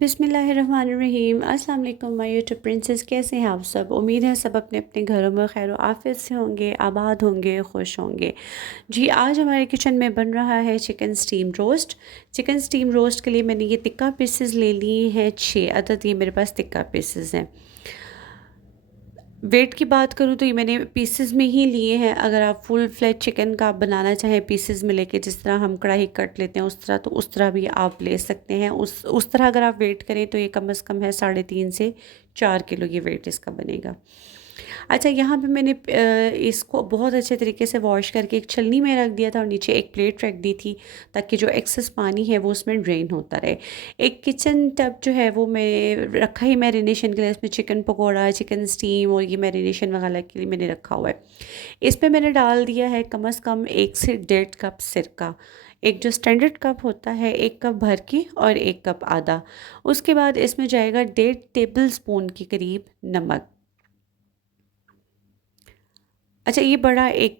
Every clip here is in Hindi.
बिस्मिल्लाहिर्रहमानिर्रहीम। अस्सलाम वालेकुम माय यूट्यूब प्रिंसेस, कैसे हैं आप सब। उम्मीद है सब अपने अपने घरों में खैर आफियत से होंगे, आबाद होंगे, खुश होंगे। जी, आज हमारे किचन में बन रहा है chicken steam roast. Chicken steam roast के लिए मैंने ये टिक्का पीसेस ले लिए हैं 6 अदद। ये मेरे पास टिक्का पीसेस हैं। वेट की बात करूँ तो ये मैंने पीसेस में ही लिए हैं। अगर आप फुल फ्लेज चिकन का आप बनाना चाहें पीसेस में लेके, जिस तरह हम कढ़ाई कट लेते हैं उस तरह, तो उस तरह भी आप ले सकते हैं। उस तरह अगर आप वेट करें तो ये कम से कम है 3.5 से 4 किलो ये वेट इसका बनेगा। अच्छा, यहाँ पे मैंने इसको बहुत अच्छे तरीके से वॉश करके एक छलनी में रख दिया था और नीचे एक प्लेट रख दी थी, ताकि जो एक्सेस पानी है वो उसमें ड्रेन होता रहे। एक किचन टब जो है वो मैं रखा ही मैरिनेशन के लिए, इसमें चिकन पकौड़ा, चिकन स्टीम और ये मैरिनेशन वगैरह के लिए मैंने रखा हुआ है। इसमें मैंने डाल दिया है कम से कम 1 से 1.5 कप सिरका। एक जो स्टैंडर्ड कप होता है, 1 कप भर के और 1 कप आधा। उसके बाद इसमें जाएगा 1.5 टेबल स्पून के करीब नमक। अच्छा, ये बड़ा एक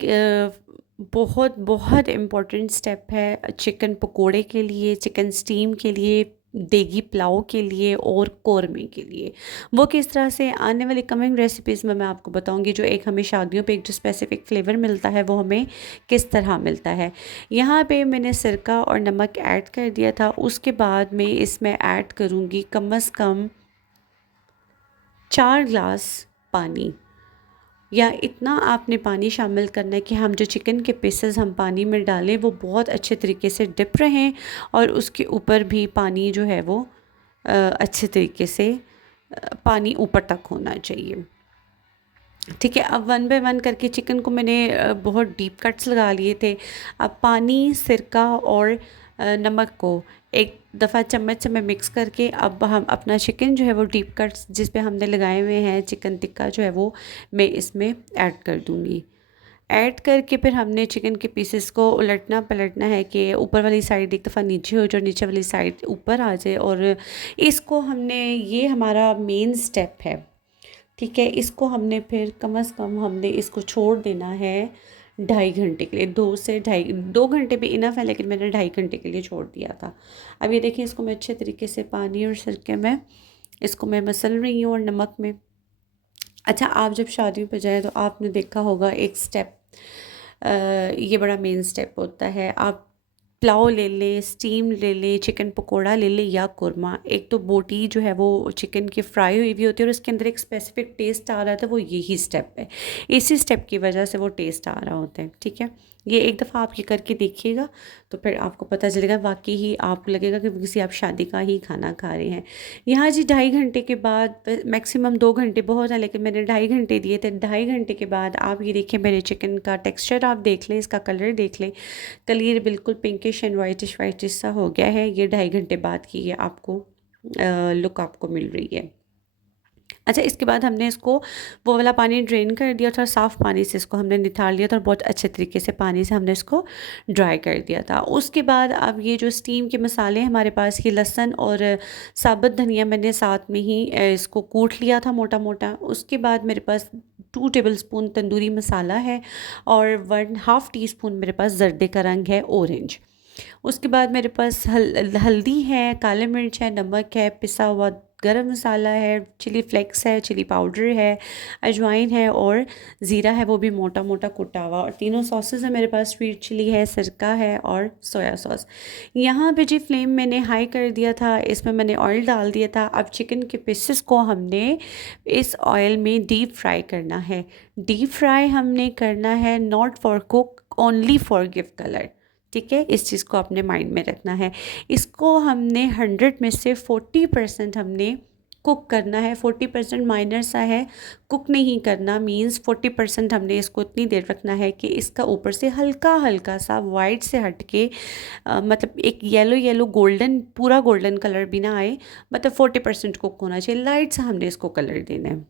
बहुत बहुत इम्पोर्टेंट स्टेप है चिकन पकोड़े के लिए, चिकन स्टीम के लिए, देगी पुलाव के लिए और कौरमे के लिए। वो किस तरह से आने वाली कमिंग रेसिपीज़ में मैं आपको बताऊंगी। जो एक हमें शादियों पे एक जो स्पेसिफिक फ्लेवर मिलता है वो हमें किस तरह मिलता है। यहाँ पे मैंने सिरका और नमक ऐड कर दिया था। उसके बाद मैं इसमें ऐड करूँगी कम से कम 4 ग्लास पानी, या इतना आपने पानी शामिल करना है कि हम जो चिकन के पीसेस हम पानी में डालें वो बहुत अच्छे तरीके से डिप रहें और उसके ऊपर भी पानी जो है वो अच्छे तरीके से पानी ऊपर तक होना चाहिए। ठीक है, अब वन बाय वन करके चिकन को मैंने बहुत डीप कट्स लगा लिए थे। अब पानी, सिरका और नमक को एक दफ़ा चम्मच से मैं मिक्स करके अब हम अपना चिकन जो है वो डीप कट्स जिस पे हमने लगाए हुए हैं चिकन टिक्का जो है वो मैं इसमें ऐड कर दूँगी। ऐड करके फिर हमने चिकन के पीसेस को उलटना पलटना है कि ऊपर वाली साइड एक दफ़ा नीचे हो जाए, नीचे वाली साइड ऊपर आ जाए। और इसको हमने, ये हमारा मेन स्टेप है। ठीक है, इसको हमने फिर कम से कम हमने इसको छोड़ देना है 2.5 घंटे के लिए। 2 घंटे भी इनफ है, लेकिन मैंने 2.5 घंटे के लिए छोड़ दिया था। अब ये देखिए, इसको मैं अच्छे तरीके से पानी और सिरके में इसको मैं मसल रही हूँ और नमक में। अच्छा, आप जब शादियों पर जाएँ तो आपने देखा होगा एक स्टेप, ये बड़ा मेन स्टेप होता है। आप पुलाव ले लें, स्टीम ले लें, चिकन पकोड़ा ले लें या कुरमा, एक तो बोटी जो है वो चिकन की फ्राई हुई हुई होती है और उसके अंदर एक स्पेसिफिक टेस्ट आ रहा था, वो यही स्टेप है। इसी स्टेप की वजह से वो टेस्ट आ रहा होता है। ठीक है, ये एक दफ़ा आप ये करके देखिएगा तो फिर आपको पता चलेगा, वाकई ही आपको लगेगा कि किसी आप शादी का ही खाना खा रहे हैं। यहाँ जी 2.5 घंटे के बाद, मैक्सिमम 2 घंटे बहुत है लेकिन मैंने 2.5 घंटे दिए थे। 2.5 घंटे के बाद आप ये देखिए, मेरे चिकन का टेक्सचर आप देख लें, इसका कलर देख लें। कलर बिल्कुल पिंकिश एंड वाइटिश वाइटिश सा हो गया है। ये 2.5 घंटे बाद की ये आपको लुक आपको मिल रही है। अच्छा, इसके बाद हमने इसको वो वाला पानी ड्रेन कर दिया था, साफ़ पानी से इसको हमने निथाल लिया था और बहुत अच्छे तरीके से पानी से हमने इसको ड्राई कर दिया था। उसके बाद अब ये जो स्टीम के मसाले हमारे पास, ये लहसुन और साबुत धनिया मैंने साथ में ही इसको कूट लिया था मोटा मोटा। उसके बाद मेरे पास 2 टेबल स्पून तंदूरी मसाला है और 1/2 टीस्पून मेरे पास जर्दे का रंग है ऑरेंज। उसके बाद मेरे पास हल्दी है, काले मिर्च है, नमक है, पिसा हुआ गरम मसाला है, चिली फ्लेक्स है, चिली पाउडर है, अजवाइन है और ज़ीरा है, वो भी मोटा मोटा कुटा हुआ। और तीनों सॉसेस है मेरे पास, स्वीट चिली है, सिरका है और सोया सॉस। यहाँ पे जी फ्लेम मैंने हाई कर दिया था, इसमें मैंने ऑयल डाल दिया था। अब चिकन के पीसेस को हमने इस ऑयल में डीप फ्राई करना है। डीप फ्राई हमने करना है, not for cook, only for give colour. ठीक है, इस चीज़ को अपने माइंड में रखना है। इसको हमने 100 में से 40% हमने कुक करना है। 40% माइनर सा है, कुक नहीं करना मीन्स 40% हमने इसको इतनी देर रखना है कि इसका ऊपर से हल्का हल्का सा वाइट से हट के मतलब एक येलो येलो गोल्डन, पूरा गोल्डन कलर भी ना आए, मतलब 40% कुक होना चाहिए। लाइट सा हमने इसको कलर देना है।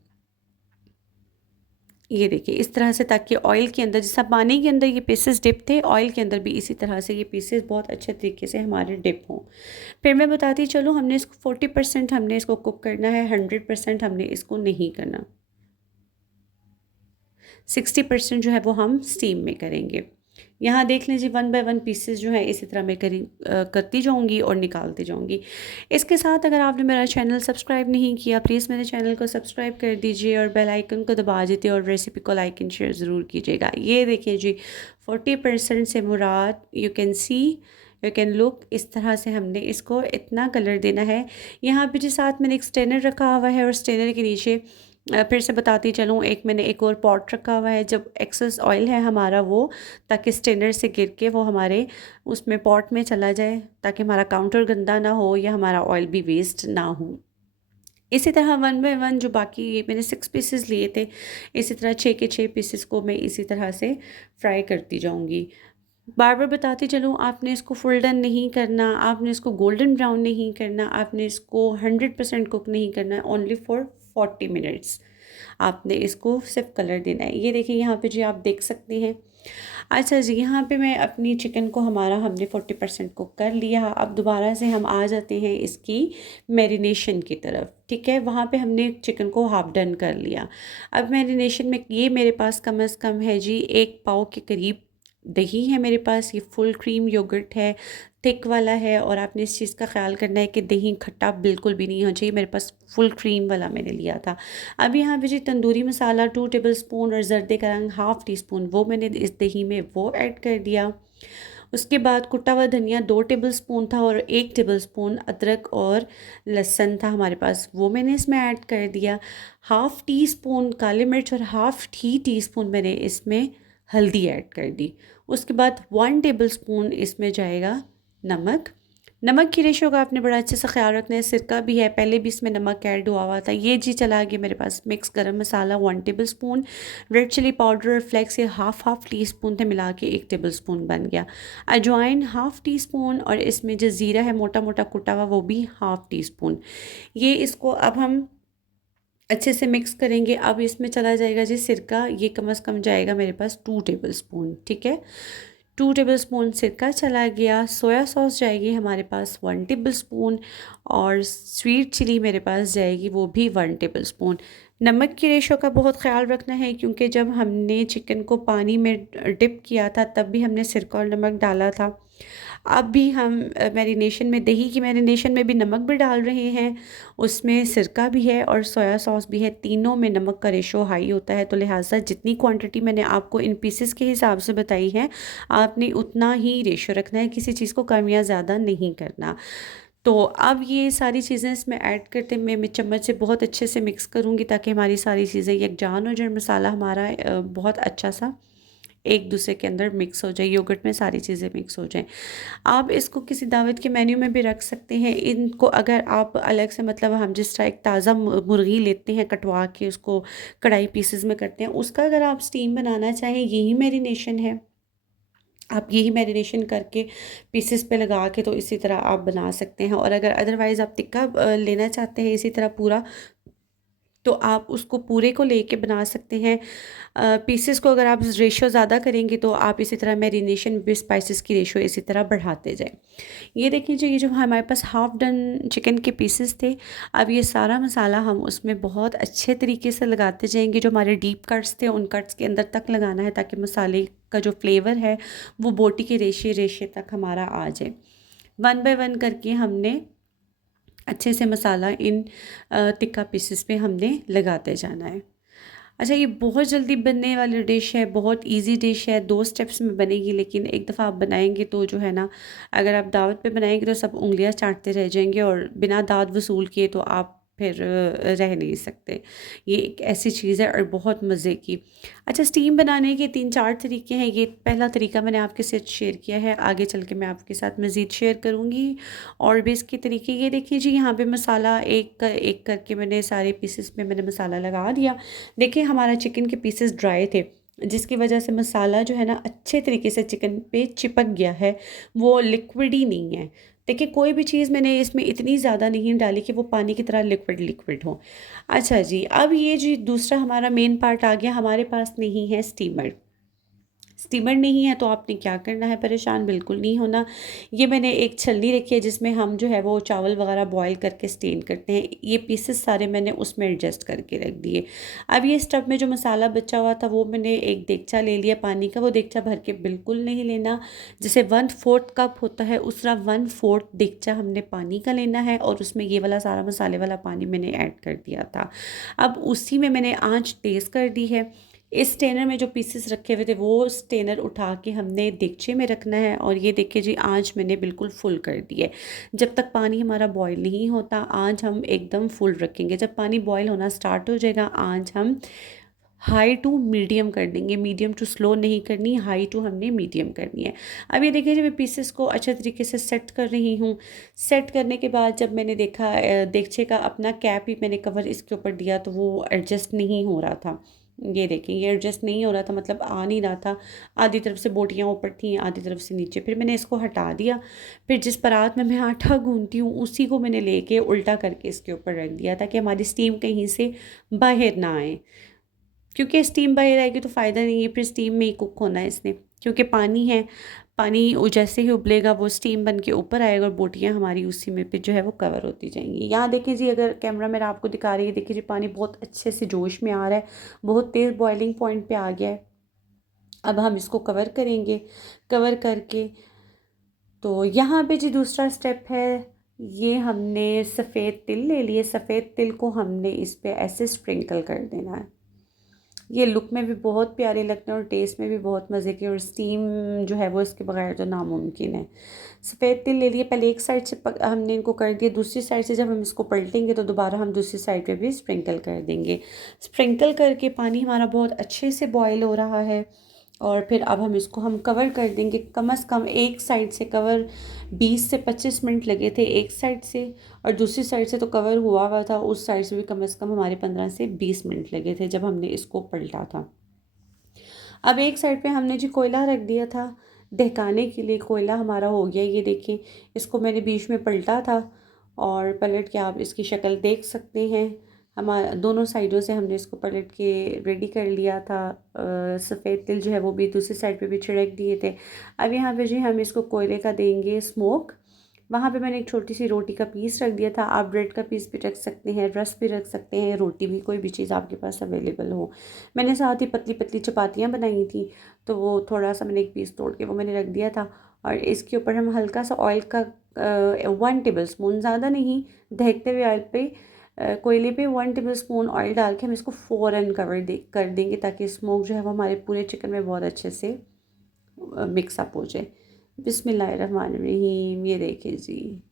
ये देखिए इस तरह से, ताकि ऑयल के अंदर, जैसा पानी के अंदर ये पीसेस डिप थे, ऑयल के अंदर भी इसी तरह से ये पीसेस बहुत अच्छे तरीके से हमारे डिप हों। फिर मैं बताती चलूँ, हमने इसको 40% हमने इसको कुक करना है, 100% हमने इसको नहीं करना। 60% जो है वो हम स्टीम में करेंगे। यहाँ देख लीजिए 1 बाय 1 पीसेस जो है इसी तरह मैं करती जाऊँगी और निकालती जाऊँगी। इसके साथ अगर आपने मेरा चैनल सब्सक्राइब नहीं किया, प्लीज़ मेरे चैनल को सब्सक्राइब कर दीजिए और बेल आइकन को दबा दीजिए और रेसिपी को लाइक एंड शेयर ज़रूर कीजिएगा। ये देखिए जी 40% से मुराद, you can see, you can look, इस तरह से हमने इसको इतना कलर देना है। यहाँ पे जी साथ मैंने एक स्ट्रेनर रखा हुआ है और स्ट्रेनर के नीचे फिर से बताती चलूँ, मैंने एक और पॉट रखा हुआ है, जब एक्सेस ऑयल है हमारा वो, ताकि स्ट्रेनर से गिर के वो हमारे उसमें पॉट में चला जाए, ताकि हमारा काउंटर गंदा ना हो या हमारा ऑयल भी वेस्ट ना हो। इसी तरह 1 बाय 1 जो बाकी ये मैंने 6 पीसेस लिए थे, इसी तरह 6 के 6 पीसेस को मैं इसी तरह से फ्राई करती जाऊँगी। बार बार बताती चलूँ, आपने इसको फुल डन नहीं करना, आपने इसको गोल्डन ब्राउन नहीं करना, आपने इसको 100% कुक नहीं करना, ओनली फॉर 40 मिनट्स आपने इसको सिर्फ कलर देना है। ये देखिए यहाँ पे जी आप देख सकते हैं। अच्छा जी, यहाँ पे मैं अपनी चिकन को हमारा हमने 40% कुक कर लिया। अब दोबारा से हम आ जाते हैं इसकी मैरिनेशन की तरफ, ठीक है। वहाँ पे हमने चिकन को हाफ डन कर लिया। अब मैरिनेशन में ये मेरे पास कम से कम है जी 1 पाव के करीब दही है मेरे पास। ये फुल क्रीम योगर्ट है, थिक वाला है, और आपने इस चीज़ का ख्याल करना है कि दही खट्टा बिल्कुल भी नहीं होना चाहिए। मेरे पास फुल क्रीम वाला मैंने लिया था। अब यहाँ पे जी तंदूरी मसाला 2 टेबल स्पून और ज़र्दे का रंग हाफ़ टी स्पून वो मैंने इस दही में वो ऐड कर दिया। उसके बाद कुटा हुआ धनिया 2 टेबल स्पून था और 1 टेबल स्पून अदरक और लहसुन था हमारे पास, वो मैंने इसमें ऐड कर दिया। हाफ़ टी स्पून काली मिर्च और हाफ़ टी स्पून मैंने इसमें हल्दी ऐड कर दी। उसके बाद 1 टेबल स्पून इसमें जाएगा नमक। नमक की रेशो का आपने बड़ा अच्छे से ख्याल रखना है। सिरका भी है, पहले भी इसमें नमक ऐड हुआ था। ये जी चला गया मेरे पास mix garam masala 1 tablespoon, red chilli powder और फ्लेक्स ये हाफ़ टी स्पून थे, मिला के 1 टेबल स्पून बन गया। अजवाइन हाफ़ टी स्पून, और इसमें जो ज़ीरा है मोटा मोटा कुटा हुआ वो भी हाफ़ टी स्पून। ये इसको अब हम अच्छे से मिक्स करेंगे। अब इसमें चला जाएगा जी सिरका, ये कम से कम जाएगा मेरे पास 2 टेबल स्पून, ठीक है। 2 टेबल स्पून सिरका चला गया। सोया सॉस जाएगी हमारे पास 1 टेबल स्पून, और स्वीट चिली मेरे पास जाएगी वो भी 1 टेबल स्पून। नमक की रेशो का बहुत ख्याल रखना है, क्योंकि जब हमने चिकन को पानी में डिप किया था तब भी हमने सिरका और नमक डाला था। अब भी हम मैरिनेशन में, दही की मैरिनेशन में भी नमक भी डाल रहे हैं, उसमें सिरका भी है और सोया सॉस भी है। तीनों में नमक का रेशो हाई होता है, तो लिहाजा जितनी क्वांटिटी मैंने आपको इन पीसेस के हिसाब से बताई है, आपने उतना ही रेशो रखना है, किसी चीज़ को कम या ज़्यादा नहीं करना। तो अब ये सारी चीज़ें इसमें ऐड करते मैं चम्मच से बहुत अच्छे से मिक्स करूँगी, ताकि हमारी सारी चीज़ें यकजान हो जाए, मसाला हमारा बहुत अच्छा सा एक दूसरे के अंदर मिक्स हो जाए, योगर्ट में सारी चीज़ें मिक्स हो जाएं। आप इसको किसी दावत के मेन्यू में भी रख सकते हैं। इनको अगर आप अलग से, मतलब हम जिस तरह एक ताज़ा मुर्गी लेते हैं कटवा के उसको कढ़ाई पीसेस में करते हैं, उसका अगर आप स्टीम बनाना चाहें, यही मैरिनेशन है, आप यही मैरिनेशन करके पीसेस पे लगा के तो इसी तरह आप बना सकते हैं। और अगर अदरवाइज़ आप टिक्का लेना चाहते हैं इसी तरह पूरा, तो आप उसको पूरे को लेके बना सकते हैं। पीसेस को अगर आप रेशो ज़्यादा करेंगे तो आप इसी तरह मैरिनेशन भी स्पाइसेस की रेशो इसी तरह बढ़ाते जाएं। ये देख लीजिए, ये जो हमारे पास हाफ डन चिकन के पीसेस थे, अब ये सारा मसाला हम उसमें बहुत अच्छे तरीके से लगाते जाएंगे। जो हमारे डीप कट्स थे उन कट्स के अंदर तक लगाना है, ताकि मसाले का जो फ्लेवर है वो बोटी के रेशे रेशे तक हमारा आ जाए। 1 बाय 1 करके हमने अच्छे से मसाला इन टिक्का पीसेस पे हमने लगाते जाना है। अच्छा, ये बहुत जल्दी बनने वाली डिश है, बहुत इजी डिश है, 2 स्टेप्स में बनेगी, लेकिन एक दफ़ा आप बनाएंगे तो जो है ना, अगर आप दावत पे बनाएंगे तो सब उंगलियां चाटते रह जाएंगे, और बिना दाद वसूल किए तो आप फिर रह नहीं सकते। ये एक ऐसी चीज़ है और बहुत मज़े की। अच्छा, स्टीम बनाने के 3-4 तरीके हैं। ये पहला तरीका मैंने आपके साथ शेयर किया है, आगे चल के मैं आपके साथ मज़ीद शेयर करूँगी और भी इसके तरीके। ये देखिए जी, यहाँ पे मसाला एक करके मैंने सारे पीसेस में मैंने मसाला लगा दिया। देखिए हमारा चिकन के पीसेस ड्राई थे, जिसकी वजह से मसाला जो है ना अच्छे तरीके से चिकन पे चिपक गया है, वो लिक्विड ही नहीं है। देखिए कोई भी चीज़ मैंने इसमें इतनी ज़्यादा नहीं डाली कि वो पानी की तरह लिक्विड लिक्विड हो। अच्छा जी, अब ये जी दूसरा हमारा मेन पार्ट आ गया, हमारे पास नहीं है स्टीमर। स्टीमर नहीं है तो आपने क्या करना है, परेशान बिल्कुल नहीं होना। ये मैंने एक छलनी रखी है जिसमें हम जो है वो चावल वगैरह बॉईल करके स्टेन करते हैं। ये पीसेस सारे मैंने उसमें एडजस्ट करके रख दिए। अब ये स्टव में जो मसाला बचा हुआ था वो मैंने एक देगचा ले लिया पानी का। वो देगचा भर के बिल्कुल नहीं लेना, जैसे 1/4 कप होता है उस तरह 1/4 देगचा हमने पानी का लेना है, और उसमें ये वाला सारा मसाले वाला पानी मैंने ऐड कर दिया था। अब उसी में मैंने आंच तेज़ कर दी है। इस स्टेनर में जो पीसेस रखे हुए थे वो स्टेनर उठा के हमने देगचे में रखना है, और ये देखिए जी आंच मैंने बिल्कुल फुल कर दी है। जब तक पानी हमारा बॉईल नहीं होता आंच हम एकदम फुल रखेंगे। जब पानी बॉईल होना स्टार्ट हो जाएगा आंच हम हाई टू मीडियम कर देंगे, मीडियम टू स्लो नहीं करनी, हाई टू हमने मीडियम करनी है। अब ये देखिए जब मैं पीसेस को अच्छे तरीके से सेट कर रही हूँ, सेट करने के बाद जब मैंने देखा देगचे का अपना कैप ही मैंने कवर इसके ऊपर दिया तो वो एडजस्ट नहीं हो रहा था। ये देखें ये एडजस्ट नहीं हो रहा था, मतलब आ नहीं रहा था। आधी तरफ से बोटियाँ ऊपर थी, आधी तरफ से नीचे। फिर मैंने इसको हटा दिया। फिर जिस परात में मैं आटा गूंथती हूँ उसी को मैंने लेके उल्टा करके इसके ऊपर रख दिया ताकि हमारी स्टीम कहीं से बाहर ना आए, क्योंकि स्टीम बाहर आएगी तो फ़ायदा नहीं है, फिर स्टीम में ही कुक होना है इसने। क्योंकि पानी है, पानी जैसे ही उबलेगा वो स्टीम बन के ऊपर आएगा और बोटियाँ हमारी उसी में फिर जो है वो कवर होती जाएंगी। यहाँ देखिए जी, अगर कैमरा मेरा आपको दिखा रही है, देखिए जी पानी बहुत अच्छे से जोश में आ रहा है, बहुत तेज़ बॉइलिंग पॉइंट पे आ गया है। अब हम इसको कवर करेंगे। कवर करके तो यहाँ पे जी दूसरा स्टेप है, ये हमने सफ़ेद तिल ले लिए। सफ़ेद तिल को हमने इस पे ऐसे स्प्रिंकल कर देना है। ये लुक में भी बहुत प्यारे लगते हैं और टेस्ट में भी बहुत मज़े के, और स्टीम जो है वो इसके बगैर तो नामुमकिन है। सफ़ेद तिल ले लिए, पहले एक साइड से हमने इनको कर दिया, दूसरी साइड से जब हम इसको पलटेंगे तो दोबारा हम दूसरी साइड पे भी स्प्रिंकल कर देंगे। स्प्रिंकल करके पानी हमारा बहुत अच्छे से बॉयल हो रहा है, और फिर अब हम इसको हम कवर कर देंगे। कम से कम एक साइड से कवर 20 से 25 मिनट लगे थे एक साइड से, और दूसरी साइड से तो कवर हुआ था, उस साइड से भी कम से कम हमारे 15 से 20 मिनट लगे थे जब हमने इसको पलटा था। अब एक साइड पे हमने जी कोयला रख दिया था दहकाने के लिए। कोयला हमारा हो गया, ये देखिए इसको मैंने बीच में पलटा था, और पलट के आप इसकी शक्ल देख सकते हैं। हमारा दोनों साइडों से हमने इसको पलट के रेडी कर लिया था। सफ़ेद तिल जो है वो भी दूसरी साइड पे भी छिड़क दिए थे। अब यहाँ पे जी हम इसको कोयले का देंगे स्मोक। वहाँ पे मैंने एक छोटी सी रोटी का पीस रख दिया था। आप ब्रेड का पीस भी रख सकते हैं, रस भी रख सकते हैं, रोटी भी, कोई भी चीज़ आपके पास अवेलेबल हो। मैंने साथ ही पतली पतली चपातियाँ बनाई थी, तो वो थोड़ा सा मैंने एक पीस तोड़ के वो मैंने रख दिया था। और इसके ऊपर हम हल्का सा ऑयल का 1 टेबल स्पून, ज़्यादा नहीं, दहकते हुए ऑयल पे कोयले पे 1 टेबल स्पून ऑयल डाल के हम इसको फ़ौरन कर देंगे, ताकि स्मोक जो है वो हमारे पूरे चिकन में बहुत अच्छे से मिक्सअप हो जाए। बिस्मिल्लाहिर्रहमानिर्रहीम। ये देखिए जी,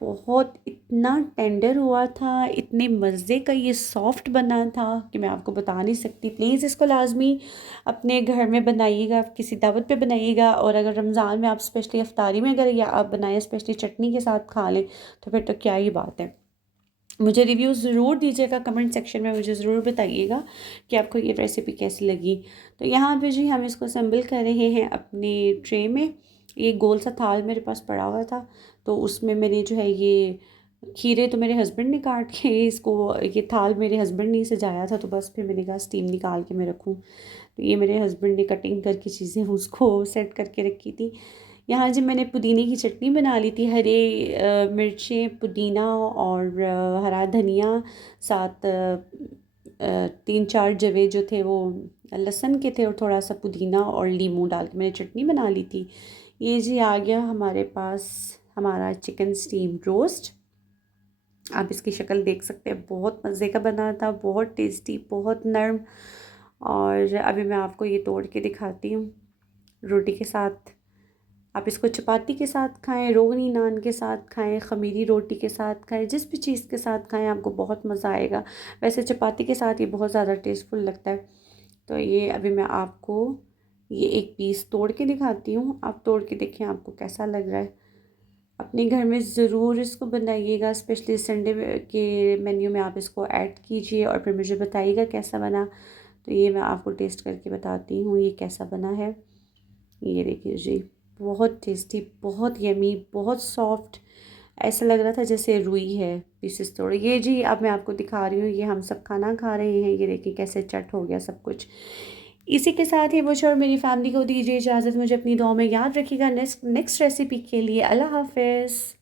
बहुत इतना टेंडर हुआ था, इतने मज़े का ये सॉफ्ट बना था कि मैं आपको बता नहीं सकती। प्लीज़ इसको लाजमी अपने घर में बनाइएगा, किसी दावत पे बनाइएगा, और अगर रमज़ान में आप स्पेशली इफ्तारी में अगर या आप बनाएं स्पेशली चटनी के साथ खा लें तो फिर तो क्या ही बात है। मुझे रिव्यू ज़रूर दीजिएगा, कमेंट सेक्शन में मुझे ज़रूर बताइएगा कि आपको ये रेसिपी कैसी लगी। तो यहाँ पे जी हम इसको असेंबल कर रहे हैं अपने ट्रे में। ये गोल सा थाल मेरे पास पड़ा हुआ था, तो उसमें मैंने जो है ये खीरे तो मेरे हस्बैंड ने काट के इसको, ये थाल मेरे हस्बैंड ने सजाया था, तो बस फिर मैंने कहा स्टीम निकाल के मैं रखूँ। तो ये मेरे हस्बैंड ने कटिंग करके चीज़ें उसको सेट करके रखी थी। यहाँ जी मैंने पुदीने की चटनी बना ली थी, हरे मिर्चें, पुदीना और हरा धनिया, साथ 3-4 जवे जो थे वो लहसुन के थे, और थोड़ा सा पुदीना और लीमू डाल के मैंने चटनी बना ली थी। ये जी आ गया हमारे पास हमारा चिकन स्टीम रोस्ट। आप इसकी शक्ल देख सकते हैं, बहुत मज़े का बना था, बहुत टेस्टी, बहुत नरम। और अभी मैं आपको ये तोड़ के दिखाती हूँ रोटी के साथ। आप इसको चपाती के साथ खाएं, रोगनी नान के साथ खाएं, ख़मीरी रोटी के साथ खाएं, जिस भी चीज़ के साथ खाएं आपको बहुत मज़ा आएगा। वैसे चपाती के साथ ये बहुत ज़्यादा टेस्टफुल लगता है। तो ये अभी मैं आपको ये एक पीस तोड़ के दिखाती हूँ, आप तोड़ के देखें आपको कैसा लग रहा है। अपने घर में ज़रूर इसको बनाइएगा, स्पेशली संडे के मेन्यू में आप इसको ऐड कीजिए और फिर मुझे बताइएगा कैसा बना। तो ये मैं आपको टेस्ट करके बताती हूँ ये कैसा बना है। ये देखिए जी, बहुत टेस्टी, बहुत यमी, बहुत सॉफ्ट, ऐसा लग रहा था जैसे रुई है पीसेस तोड़े। ये जी अब मैं आपको दिखा रही हूँ, ये हम सब खाना खा रहे हैं, ये देखिए कैसे चट हो गया सब कुछ। इसी के साथ ही मुझे और मेरी फैमिली को दीजिए इजाज़त। मुझे अपनी दुआ में याद रखिएगा नेक्स्ट नेक्स्ट रेसिपी के लिए। अल्लाह हाफ़िज़।